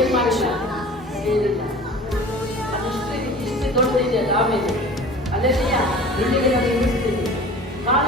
ಏನು ಮಾಡಿಲ್ಲ, ಏನಿಲ್ಲ. ಇಷ್ಟು ದೊಡ್ಡದಿದೆ ಆಮೇಲೆ ಅಲ್ಲೆಲ್ಲ ಇಲ್ಲಿಗೆ ನಾನು ಇಳಿಸ್ತೀನಿ. ಕಾಲ